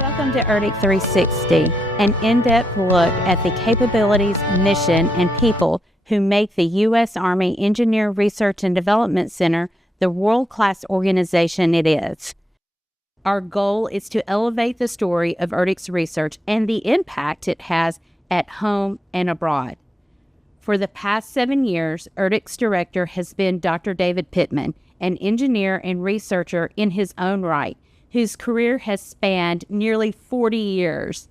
Welcome to ERDC360, an in-depth look at the capabilities, mission, and people who make the U.S. Army Engineer Research and Development Center the world-class organization it is. Our goal is to elevate the story of ERDC's research and the impact it has at home and abroad. For the past 7 years, ERDC's director has been Dr. David Pittman, an engineer and researcher in his own right, whose career has spanned nearly 40 years.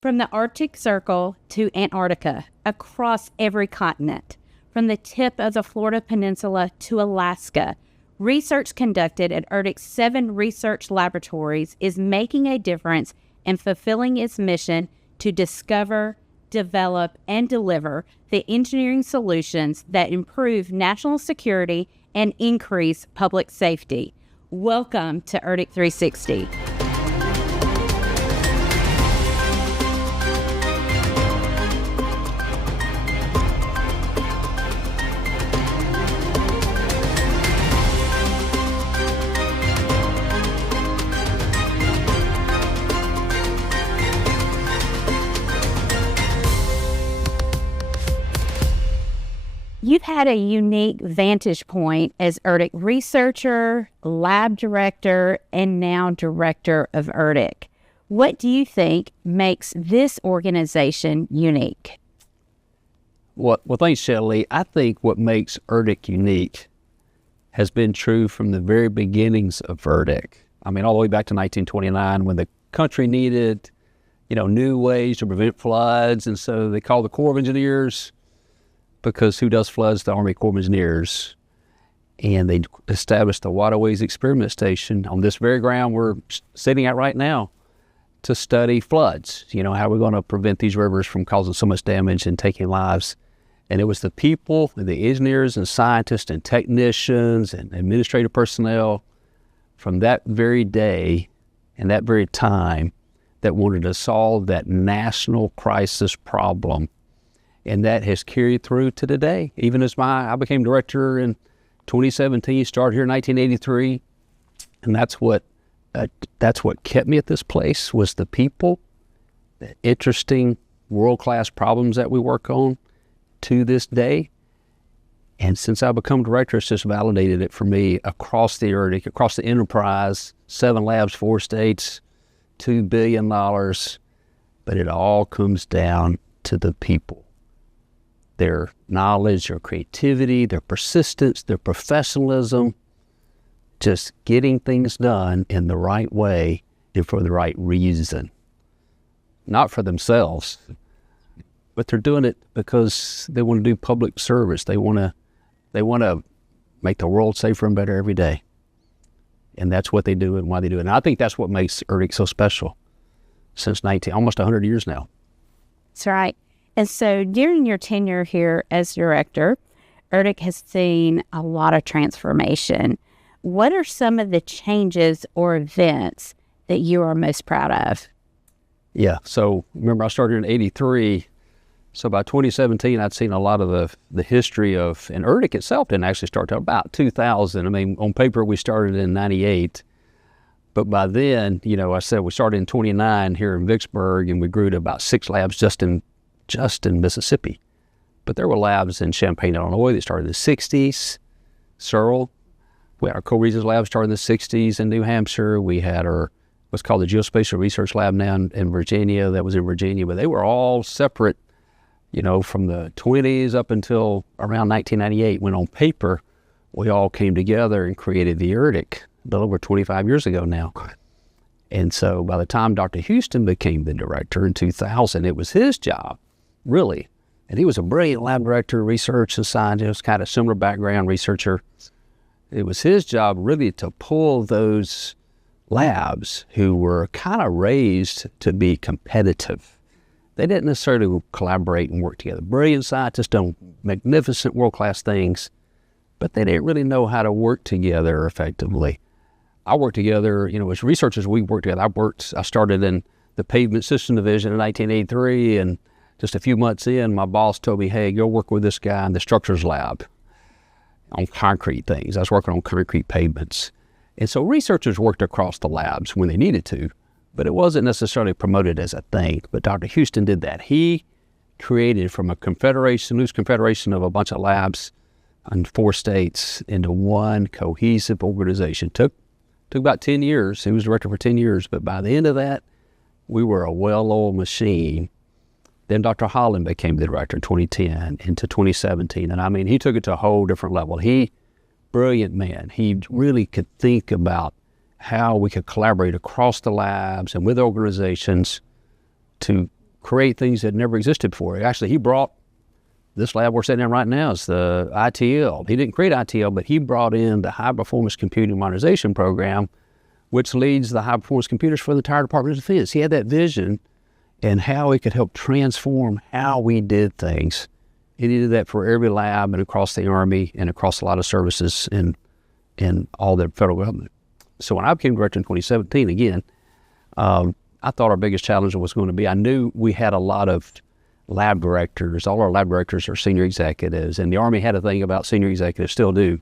From the Arctic Circle to Antarctica, across every continent, from the tip of the Florida Peninsula to Alaska, research conducted at ERDC's 7 research laboratories is making a difference and fulfilling its mission to discover, develop, and deliver the engineering solutions that improve national security and increase public safety. Welcome to ERDC360. You've had a unique vantage point as ERDC researcher, lab director, and now director of ERDC. What do you think makes this organization unique? Well, thanks, Shelley. I think what makes ERDC unique has been true from the very beginnings of ERDC. I mean, all the way back to 1929 when the country needed, new ways to prevent floods. And so they called the Corps of Engineers, because who does floods? The Army Corps of Engineers. And they established the Waterways Experiment Station on this very ground we're sitting at right now to study floods. How we're going to prevent these rivers from causing so much damage and taking lives. And it was the people, the engineers and scientists and technicians and administrative personnel from that very day and that very time that wanted to solve that national crisis problem. And that has carried through to today. Even as I became director in 2017, started here in 1983, and that's what kept me at this place was the people, the interesting world-class problems that we work on to this day. And since I've become director, it's just validated it for me across the ERDC, across the enterprise, 7 labs, 4 states, $2 billion, but it all comes down to the people. Their knowledge, their creativity, their persistence, their professionalism, just getting things done in the right way and for the right reason. Not for themselves, but they're doing it because they want to do public service. They want to make the world safer and better every day. And that's what they do and why they do it. And I think that's what makes ERDC so special since almost 100 years now. That's right. And so during your tenure here as director, ERDC has seen a lot of transformation. What are some of the changes or events that you are most proud of? Yeah, so remember I started in 83. So by 2017, I'd seen a lot of the history of, and ERDC itself didn't actually start till about 2000. I mean, on paper, we started in 98. But by then, I said we started in 29 here in Vicksburg, and we grew to about 6 labs just in Mississippi. But there were labs in Champaign, Illinois that started in the 60s. Searle, we had our co-regions lab started in the 60s in New Hampshire. We had what's called the Geospatial Research Lab now in Virginia. That was in Virginia, but they were all separate, from the 20s up until around 1998, when on paper, we all came together and created the ERDC a little over 25 years ago now. And so by the time Dr. Houston became the director in 2000, it was his job, really. And he was a brilliant lab director, research and scientist, kind of similar background researcher. It was his job really to pull those labs who were kind of raised to be competitive. they didn't necessarily collaborate and work together. Brilliant scientists done magnificent world-class things, but they didn't really know how to work together effectively. I worked together, as researchers, we worked together. I started in the pavement system division in 1983, and just a few months in, my boss told me, hey, go work with this guy in the structures lab on concrete things. I was working on concrete pavements. And so researchers worked across the labs when they needed to, but it wasn't necessarily promoted as a thing. But Dr. Houston did that. He created from a loose confederation of a bunch of labs in 4 states into one cohesive organization. Took about 10 years. He was director for 10 years, but by the end of that, we were a well-oiled machine. Then Dr. Holland became the director in 2010 into 2017. And he took it to a whole different level. Brilliant man. He really could think about how we could collaborate across the labs and with organizations to create things that never existed before. Actually, he brought this lab we're sitting in right now is the ITL. He didn't create ITL, but he brought in the High Performance Computing Modernization Program, which leads the high performance computers for the entire Department of Defense. He had that vision and how it could help transform how we did things. He did that for every lab and across the Army and across a lot of services in all the federal government. So when I became director in 2017, again, I thought our biggest challenge was going to be, I knew we had a lot of lab directors. All our lab directors are senior executives, and the Army had a thing about senior executives, still do,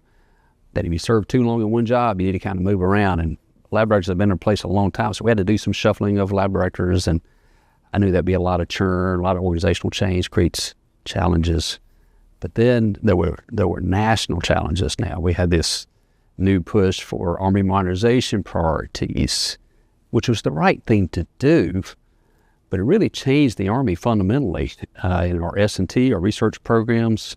that if you serve too long in one job, you need to kind of move around, and lab directors have been in place a long time, so we had to do some shuffling of lab directors, and I knew that'd be a lot of churn, a lot of organizational change, creates challenges. But then there were national challenges now. We had this new push for Army modernization priorities, which was the right thing to do, but it really changed the Army fundamentally. In our S&T, our research programs,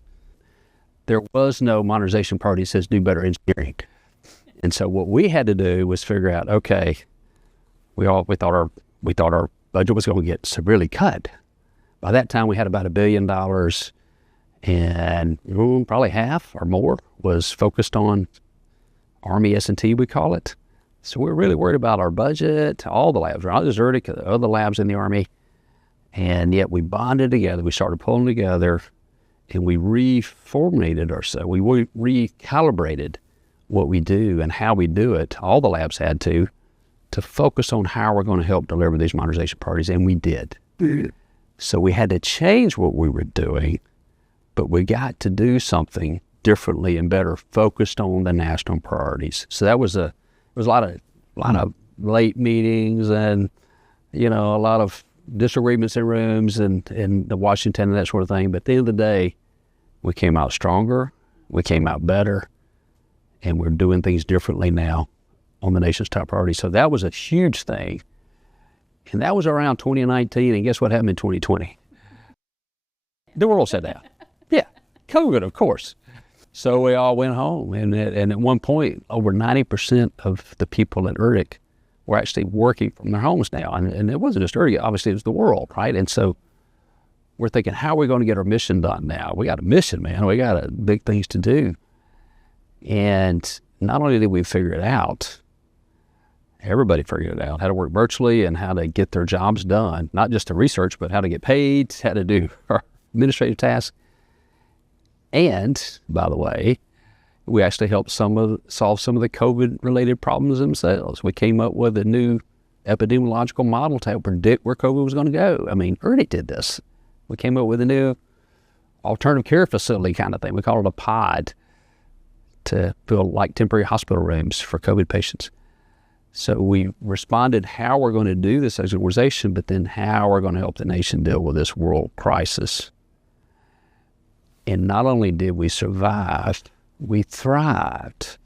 there was no modernization priority that says do better engineering. And so what we had to do was figure out, okay, we thought our budget was going to get severely cut. By that time, we had about $1 billion, and probably half or more was focused on Army S&T, we call it. So we were really worried about our budget, all the labs, not just ERDC, the other labs in the Army, and yet we bonded together. We started pulling together, and we reformulated ourselves. We recalibrated what we do and how we do it. All the labs had to focus on how we're going to help deliver these modernization priorities, and we did. So we had to change what we were doing, but we got to do something differently and better, focused on the national priorities. So there was a lot of late meetings and a lot of disagreements in rooms and in Washington and that sort of thing. But at the end of the day, we came out stronger, we came out better, and we're doing things differently now on the nation's top priorities. So that was a huge thing. And that was around 2019, and guess what happened in 2020? The world shut down. Yeah, COVID, of course. So we all went home, and at one point, over 90% of the people at ERDC were actually working from their homes now. And it wasn't just ERDC, obviously it was the world, right? And so we're thinking, how are we going to get our mission done now? We got a mission, man. We got big things to do. And not only did we figure it out, everybody figured it out, how to work virtually and how to get their jobs done, not just the research, but how to get paid, how to do our administrative tasks. And, by the way, we actually helped solve some of the COVID-related problems themselves. We came up with a new epidemiological model to help predict where COVID was going to go. ERDC did this. We came up with a new alternative care facility kind of thing. We call it a pod to build like temporary hospital rooms for COVID patients. So we responded how we're going to do this as an organization, but then how we're going to help the nation deal with this world crisis. And not only did we survive, we thrived.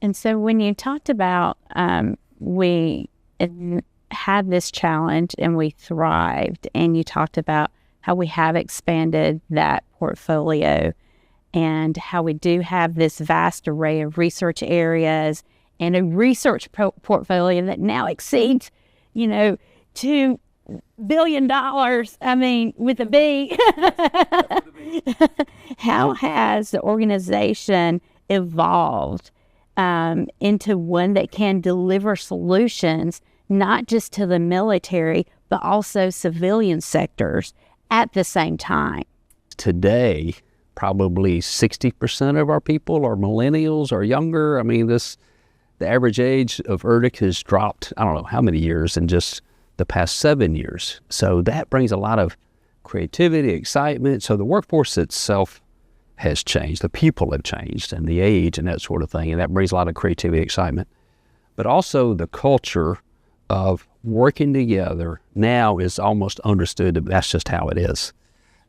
And so when you talked about we had this challenge and we thrived, and you talked about how we have expanded that portfolio and how we do have this vast array of research areas and a research portfolio that now exceeds, $2 billion, with a B. How has the organization evolved into one that can deliver solutions, not just to the military, but also civilian sectors at the same time. Today, probably 60% of our people are millennials or younger. I mean, the average age of ERDC has dropped, I don't know how many years in just the past 7 years. So that brings a lot of creativity, excitement. So the workforce itself has changed. The people have changed and the age and that sort of thing. And that brings a lot of creativity, excitement. But also the culture of working together now is almost understood that that's just how it is.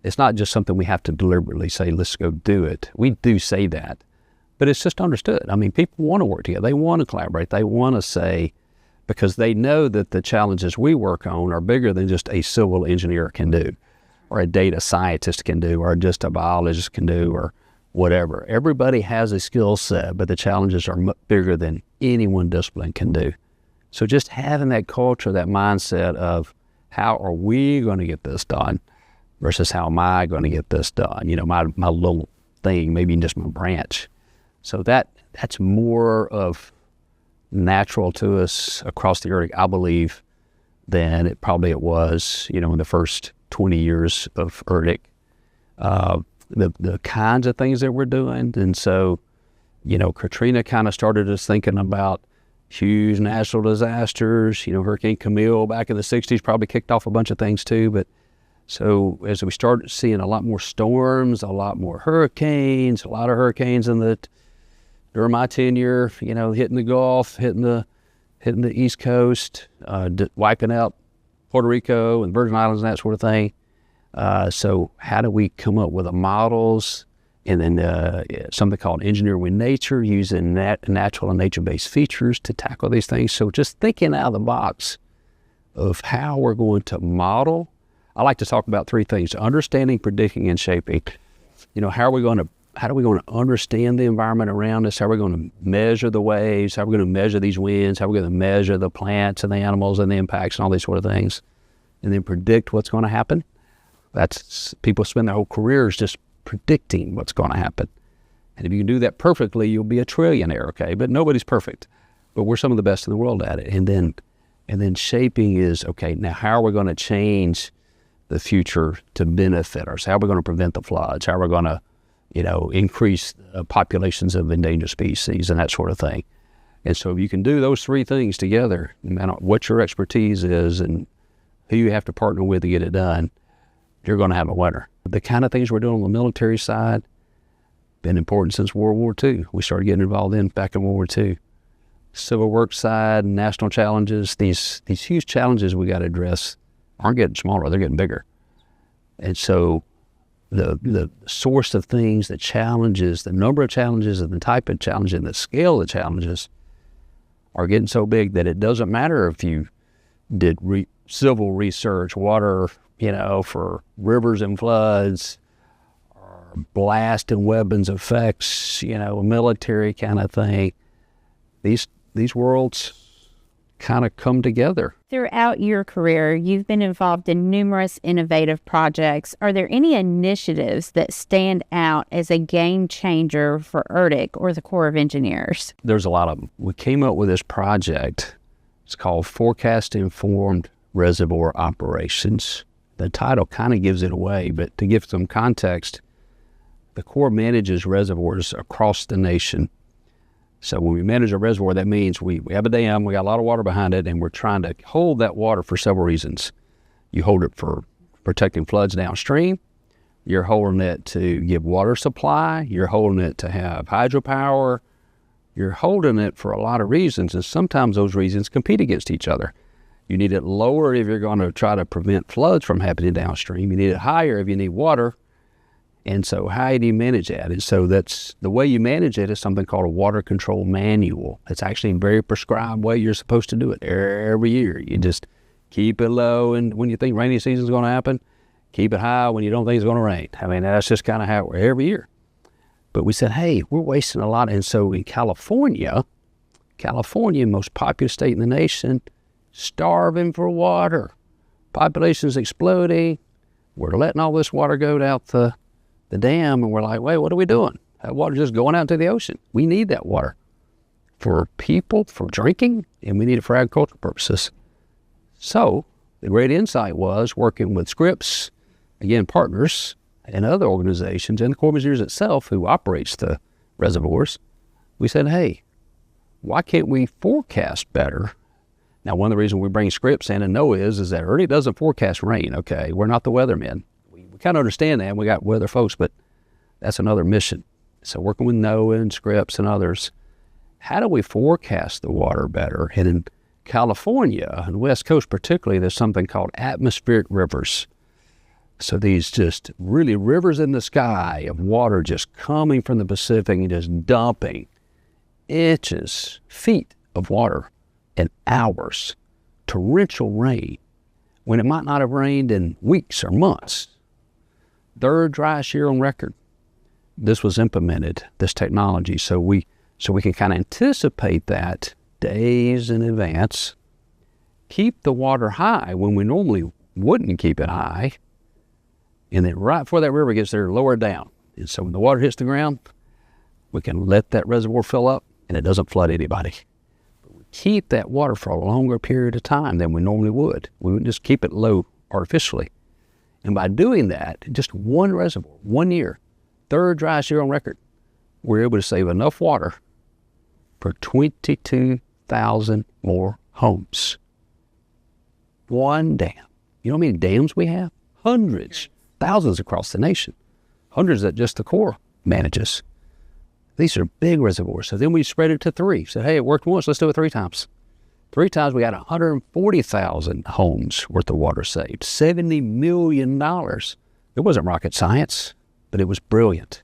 It's not just something we have to deliberately say, let's go do it. We do say that, but it's just understood. I mean, people want to work together. They want to collaborate. They want to say, because they know that the challenges we work on are bigger than just a civil engineer can do, or a data scientist can do, or just a biologist can do, or whatever. Everybody has a skill set, but the challenges are bigger than any one discipline can do. So just having that culture, that mindset of how are we going to get this done versus how am I going to get this done? You know, my little thing, maybe just my branch. So that's more of natural to us across the ERDC, I believe, than it was, you know, in the first 20 years of ERDC. The kinds of things that we're doing. And so, you know, Katrina kind of started us thinking about huge natural disasters. You know, Hurricane Camille back in the 60s probably kicked off a bunch of things too. But so as we started seeing a lot more storms, a lot more hurricanes, a lot of hurricanes during my tenure, you know, hitting the Gulf, hitting the East Coast, wiping out Puerto Rico and Virgin Islands and that sort of thing. So how do we come up with the models and then something called engineering with nature, using natural and nature-based features to tackle these things. So just thinking out of the box of how we're going to model. I like to talk about three things: understanding, predicting, and shaping. You know, how are we going to understand the environment around us? How are we going to measure the waves? How are we going to measure these winds? How are we going to measure the plants and the animals and the impacts and all these sort of things? And then predict what's going to happen. That's, people spend their whole careers just predicting what's going to happen. And if you can do that perfectly, you'll be a trillionaire, okay? But nobody's perfect. But we're some of the best in the world at it. And then shaping is, okay, now how are we going to change the future to benefit us? How are we going to prevent the floods? How are we going to, you know, increase populations of endangered species and that sort of thing? And so if you can do those three things together, no matter what your expertise is and who you have to partner with to get it done, you're going to have a winner. The kind of things we're doing on the military side been important since World War II. We started getting involved back in World War II. Civil works side, national challenges, these huge challenges we got to address aren't getting smaller, they're getting bigger. And so the source of things, the challenges, the number of challenges and the type of challenge and the scale of the challenges are getting so big that it doesn't matter if you did civil research, water, you know, for rivers and floods, or blast and weapons effects, you know, a military kind of thing. These worlds kind of come together. Throughout your career, you've been involved in numerous innovative projects. Are there any initiatives that stand out as a game changer for ERDC or the Corps of Engineers? There's a lot of them. We came up with this project. It's called Forecast Informed Reservoir Operations. The title kind of gives it away, but to give some context, the Corps manages reservoirs across the nation. So when we manage a reservoir, that means we have a dam, we got a lot of water behind it, and we're trying to hold that water for several reasons. You hold it for protecting floods downstream. You're holding it to give water supply. You're holding it to have hydropower. You're holding it for a lot of reasons, and sometimes those reasons compete against each other. You need it lower if you're going to try to prevent floods from happening downstream. You need it higher if you need water. And so how do you manage that? And so that's the way you manage it is something called a water control manual. It's actually a very prescribed way you're supposed to do it every year. You just keep it low, and when you think rainy season is going to happen, keep it high when you don't think it's going to rain. I mean, that's just kind of how we're every year. But we said, hey, we're wasting a lot. And so in California, most populous state in the nation, starving for water. Population's exploding. We're letting all this water go out the dam, and we're like, wait, what are we doing? That water's just going out to the ocean. We need that water for people, for drinking, and we need it for agricultural purposes. So the great insight was working with Scripps, again, partners, and other organizations, and the Corps of Engineers itself, who operates the reservoirs. We said, hey, why can't we forecast better? Now, one of the reasons we bring Scripps in and NOAA is that ERDC doesn't forecast rain, okay? We're not the weathermen. We kind of understand that. We got weather folks, but that's another mission. So working with NOAA and Scripps and others, how do we forecast the water better? And in California, and West Coast particularly, there's something called atmospheric rivers. So these just really rivers in the sky of water just coming from the Pacific and just dumping inches, feet of water in hours, torrential rain, when it might not have rained in weeks or months. Third driest year on record. This was implemented, this technology, so we can kind of anticipate that days in advance, keep the water high when we normally wouldn't keep it high, and then right before that river gets there, lower it down. And so when the water hits the ground, we can let that reservoir fill up and it doesn't flood anybody. But we keep that water for a longer period of time than we normally would. We wouldn't just keep it low artificially. And by doing that, just one reservoir, 1 year, third driest year on record, we're able to save enough water for 22,000 more homes. One dam. You know how many dams we have? Hundreds, thousands across the nation. Hundreds that just the Corps manages. These are big reservoirs. So then we spread it to 3. Said, hey, it worked once, let's do it 3 times. 3 times we got 140,000 homes worth of water saved. $70 million. It wasn't rocket science, but it was brilliant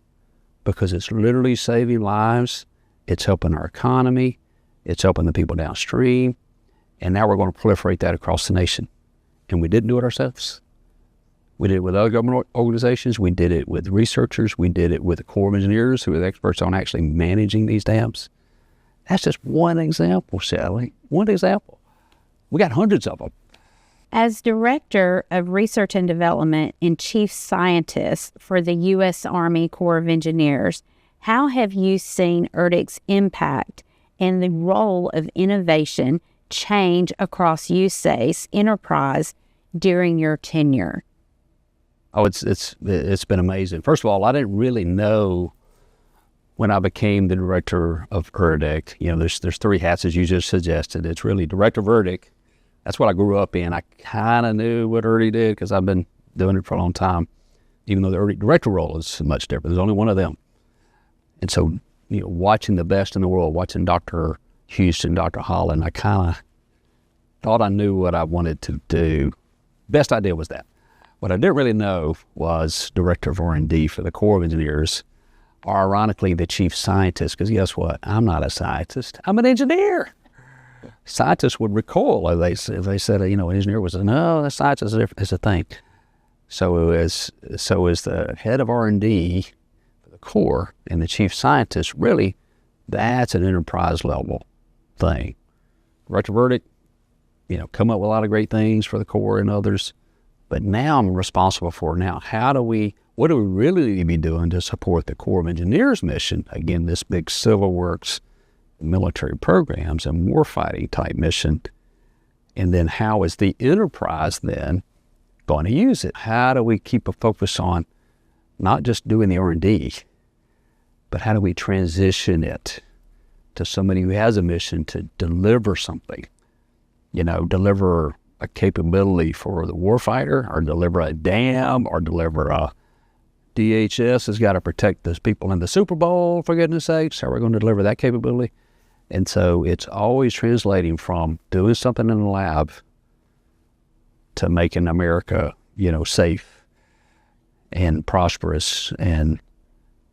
because it's literally saving lives. It's helping our economy. It's helping the people downstream. And now we're going to proliferate that across the nation. And we didn't do it ourselves. We did it with other government organizations. We did it with researchers. We did it with the Corps of Engineers, who are the experts on actually managing these dams. That's just one example, Sally. One example. We got hundreds of them. As Director of Research and Development and Chief Scientist for the U.S. Army Corps of Engineers, how have you seen ERDC's impact and the role of innovation change across USACE enterprise during your tenure? Oh, it's been amazing. First of all, I didn't really know when I became the director of ERDC. You know, there's 3 hats, as you just suggested. It's really director of ERDC. That's what I grew up in. I kind of knew what ERDC did because I've been doing it for a long time, even though the ERDC director role is much different. There's only one of them. And so, you know, watching the best in the world, watching Dr. Houston, Dr. Holland, I kind of thought I knew what I wanted to do. Best idea was that. What I didn't really know was director of R&D for the Corps of Engineers, or ironically, the chief scientist, because guess what? I'm not a scientist. I'm an engineer. Scientists would recoil if they said, you know, an engineer was, no, a scientist is a thing. So as the head of R&D for the Corps and the chief scientist, really, that's an enterprise level thing. Director of ERDC, you know, come up with a lot of great things for the Corps and others. But now I'm responsible for what do we really need to be doing to support the Corps of Engineers mission? Again, this big civil works, military programs and warfighting type mission. And then how is the enterprise then going to use it? How do we keep a focus on not just doing the R&D, but how do we transition it to somebody who has a mission to deliver something, you know, deliver a capability for the warfighter, or deliver a dam, or deliver a DHS has got to protect those people in the Super Bowl, for goodness sakes. How are we going to deliver that capability? And so it's always translating from doing something in the lab to making America, you know, safe and prosperous and,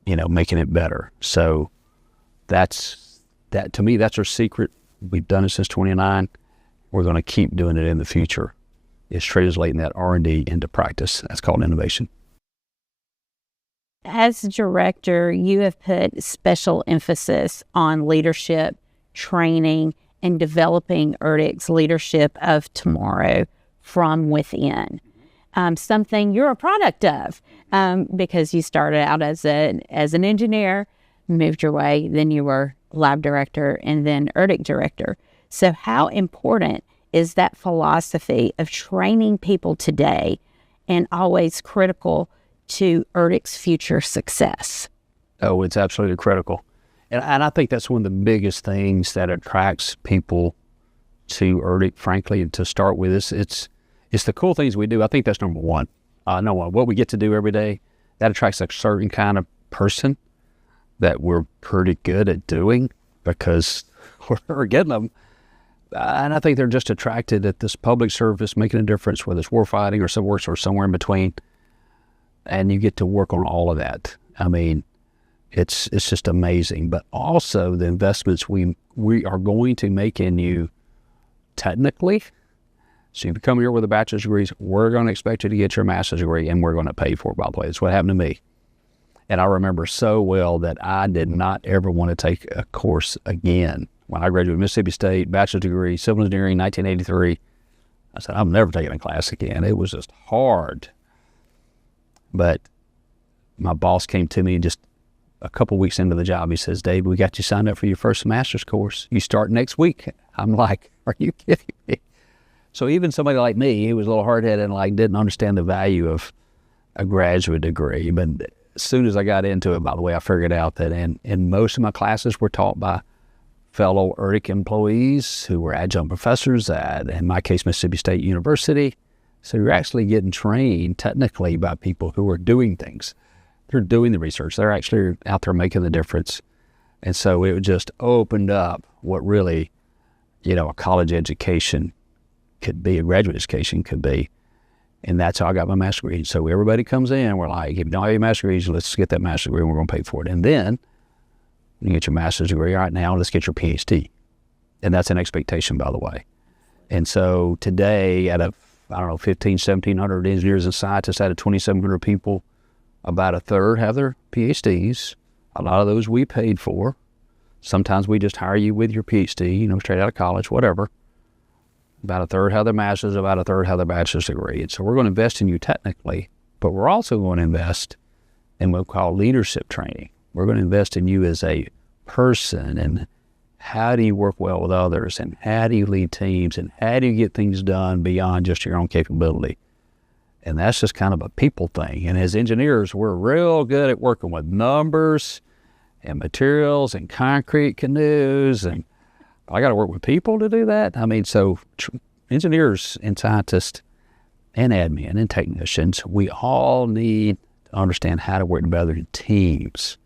you know, making it better. So to me, that's our secret. We've done it since 29. We're going to keep doing it in the future. It's translating that R&D into practice. That's called innovation. As director, you have put special emphasis on leadership, training, and developing ERDC's leadership of tomorrow from within. Something you're a product of because you started out as an engineer, moved your way, then you were lab director, and then ERDC director. So how important is that philosophy of training people today and always critical to ERDC's future success? Oh, it's absolutely critical. And I think that's one of the biggest things that attracts people to ERDC, frankly, to start with. It's the cool things we do. I think that's number one. Number one, what we get to do every day, that attracts a certain kind of person that we're pretty good at doing because we're getting them. And I think they're just attracted at this public service, making a difference, whether it's warfighting or civil works or somewhere in between. And you get to work on all of that. I mean, it's just amazing. But also the investments we are going to make in you technically. So you come here with a bachelor's degree, we're going to expect you to get your master's degree, and we're going to pay for it, by the way. That's what happened to me. And I remember so well that I did not ever want to take a course again. When I graduated Mississippi State, bachelor's degree, civil engineering, 1983, I said, I'm never taking a class again. It was just hard. But my boss came to me just a couple weeks into the job. He says, Dave, we got you signed up for your first master's course. You start next week. I'm like, are you kidding me? So even somebody like me, he was a little hard-headed and like didn't understand the value of a graduate degree. But as soon as I got into it, by the way, I figured out that in most of my classes were taught by fellow ERDC employees who were adjunct professors at, in my case, Mississippi State University. So you're actually getting trained technically by people who are doing things. They're doing the research. They're actually out there making the difference. And so it just opened up what really, a college education could be, a graduate education could be. And that's how I got my master's degree. So everybody comes in, we're like, if you don't have your master's degree, let's get that master's degree and we're going to pay for it. And then you get your master's degree. All right, now let's get your PhD. And that's an expectation, by the way. And so today, out of, 1,700 engineers and scientists out of 2,700 people, about a third have their PhDs. A lot of those we paid for. Sometimes we just hire you with your PhD, straight out of college, whatever. About a third have their master's, about a third have their bachelor's degree. And so we're going to invest in you technically, but we're also going to invest in what we call leadership training. We're going to invest in you as a person, and how do you work well with others, and how do you lead teams, and how do you get things done beyond just your own capability. And that's just kind of a people thing. And as engineers, we're real good at working with numbers and materials and concrete canoes, and I got to work with people to do that. I mean, so engineers and scientists and admin and technicians, we all need to understand how to work together in teams.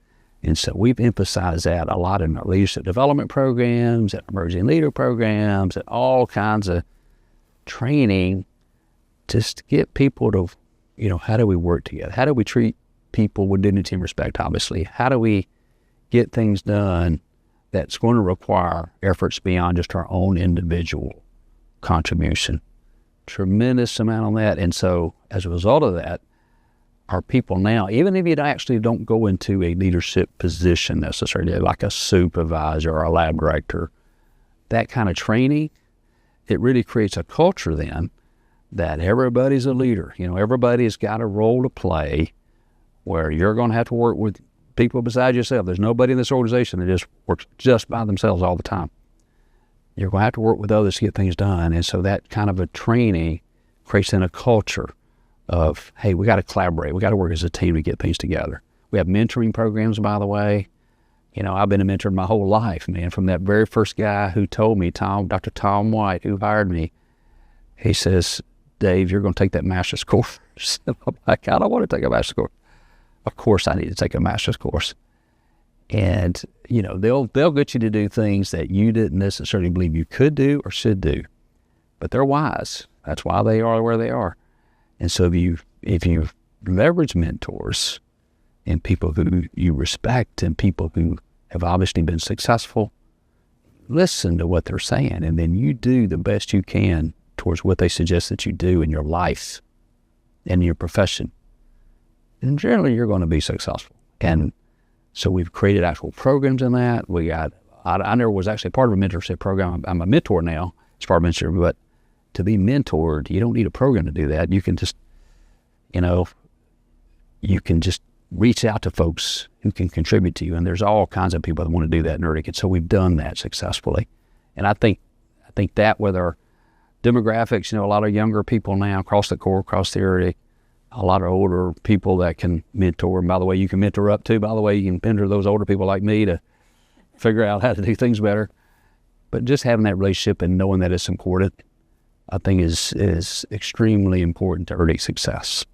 And so we've emphasized that a lot in our leadership development programs, and emerging leader programs, and all kinds of training just to get people to, how do we work together? How do we treat people with dignity and respect, obviously? How do we get things done that's going to require efforts beyond just our own individual contribution? Tremendous amount on that. And so as a result of that, our people now, even if you actually don't go into a leadership position necessarily, like a supervisor or a lab director, that kind of training, it really creates a culture then that everybody's a leader. Everybody's got a role to play where you're going to have to work with people besides yourself. There's nobody in this organization that just works just by themselves all the time. You're going to have to work with others to get things done. And so that kind of a training creates then a culture of, hey, we got to collaborate. We got to work as a team to get things together. We have mentoring programs, by the way. I've been a mentor my whole life, man. From that very first guy who told me, Dr. Tom White, who hired me, he says, Dave, you're going to take that master's course. I'm like, I don't want to take a master's course. Of course I need to take a master's course. And, they'll get you to do things that you didn't necessarily believe you could do or should do. But they're wise. That's why they are where they are. And so if you leverage mentors and people who you respect and people who have obviously been successful, listen to what they're saying, and then you do the best you can towards what they suggest that you do in your life and your profession, and generally you're going to be successful. And so we've created actual programs in that. I never was actually part of a mentorship program. I'm a mentor now as part of mentorship, but to be mentored, you don't need a program to do that. You can just, reach out to folks who can contribute to you. And there's all kinds of people that want to do that in ERDC. And so we've done that successfully. And I think that with our demographics, a lot of younger people now across the core, across the area, a lot of older people that can mentor. And by the way, you can mentor up too. By the way, you can mentor those older people like me to figure out how to do things better. But just having that relationship and knowing that it's important, I think is extremely important to ERDC's success.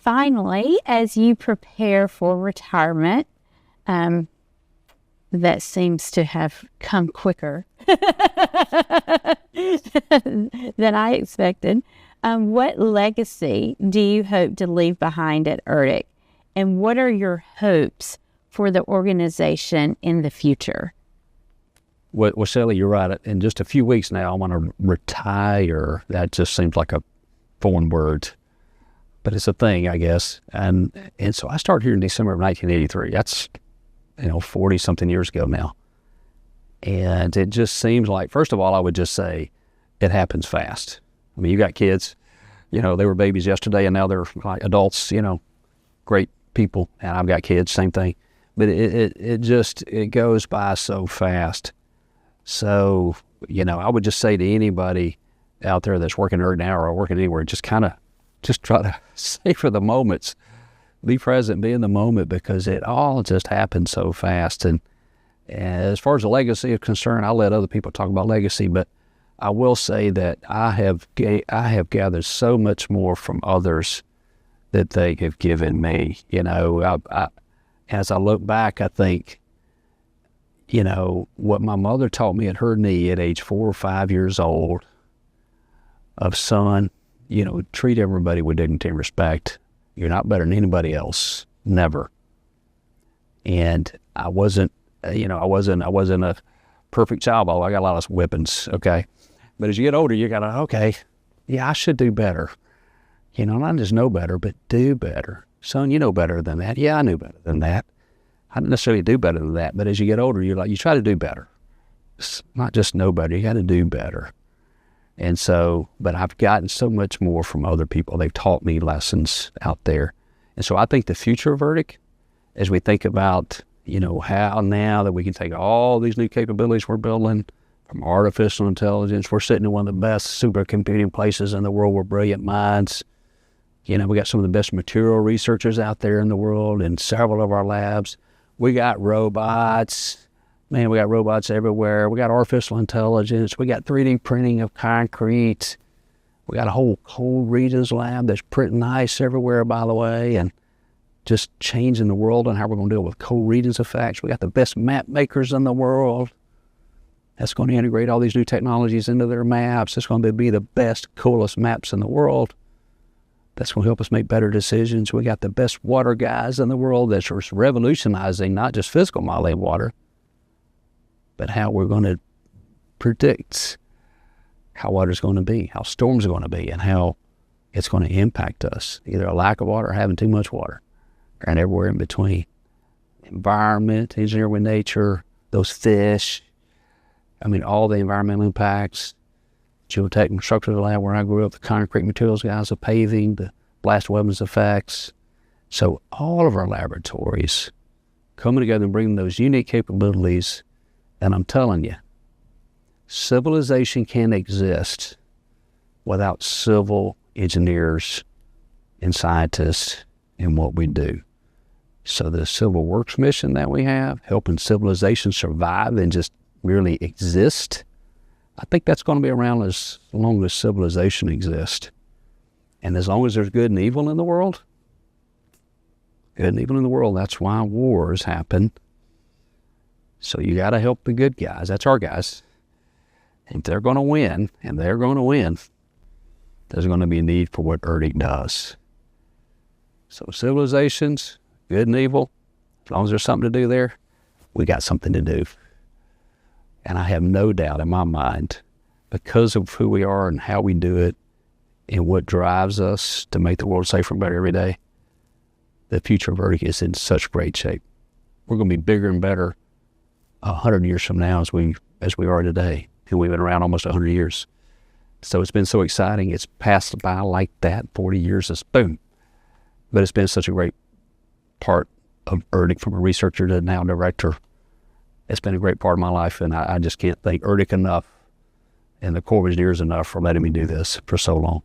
Finally, as you prepare for retirement, that seems to have come quicker than I expected. What legacy do you hope to leave behind at ERDC? And what are your hopes for the organization in the future? Well, Shelly, you're right. In just a few weeks now, I want to retire. That just seems like a foreign word, but it's a thing, I guess. And so I started here in December of 1983. That's 40-something years ago now. And it just seems like, first of all, I would just say it happens fast. I mean, you got kids, they were babies yesterday and now they're like adults, great people. And I've got kids, same thing. But it goes by so fast. So, I would just say to anybody out there that's working right now or working anywhere, just try to savor the moments. Be present, be in the moment, because it all just happens so fast. And as far as the legacy is concerned, I'll let other people talk about legacy, but I will say that I have gathered so much more from others that they have given me. As I look back, I think, what my mother taught me at her knee at age 4 or 5 years old of, son, treat everybody with dignity and respect. You're not better than anybody else, never. And I wasn't a perfect child, although I got a lot of whippings, okay? But as you get older, you got to, okay, yeah, I should do better. Not just know better, but do better. Son, you know better than that. Yeah, I knew better than that. I didn't necessarily do better than that, but as you get older, you try to do better. It's not just know better, you got to do better. And so, but I've gotten so much more from other people. They've taught me lessons out there. And so I think the future of ERDC, as we think about, how now that we can take all these new capabilities we're building, from artificial intelligence, we're sitting in one of the best supercomputing places in the world. We're brilliant minds. We got some of the best material researchers out there in the world in several of our labs. We got robots. Man, we got robots everywhere. We got artificial intelligence. We got 3D printing of concrete. We got a whole cold regions lab that's printing ice everywhere, by the way, and just changing the world and how we're going to deal with cold regions effects. We got the best map makers in the world. That's going to integrate all these new technologies into their maps. It's going to be the best, coolest maps in the world. That's going to help us make better decisions. We got the best water guys in the world that's revolutionizing not just physical modeling of water, but how we're going to predict how water's going to be, how storms are going to be, and how it's going to impact us, either a lack of water or having too much water, and everywhere in between. Environment, engineering with nature, those fish, all the environmental impacts. Geotech and structural lab where I grew up, the concrete materials guys, the paving, the blast weapons effects. So all of our laboratories coming together and bringing those unique capabilities. And I'm telling you, civilization can't exist without civil engineers and scientists in what we do. So the civil works mission that we have, helping civilization survive and just really exist, I think that's going to be around as long as civilization exists. And as long as there's good and evil in the world, that's why wars happen. So you got to help the good guys. That's our guys. If they're going to win, and they're going to win, there's going to be a need for what ERDC does. So civilizations, good and evil, as long as there's something to do there, we got something to do. And I have no doubt in my mind, because of who we are and how we do it and what drives us to make the world safer and better every day, the future of ERDC is in such great shape. We're going to be bigger and better 100 years from now as we are today. And we've been around almost 100 years. So it's been so exciting. It's passed by like that. 40 years is boom. But it's been such a great part of ERDC, from a researcher to now director. It's been a great part of my life, and I just can't thank ERDC enough and the Corps of Engineers enough for letting me do this for so long.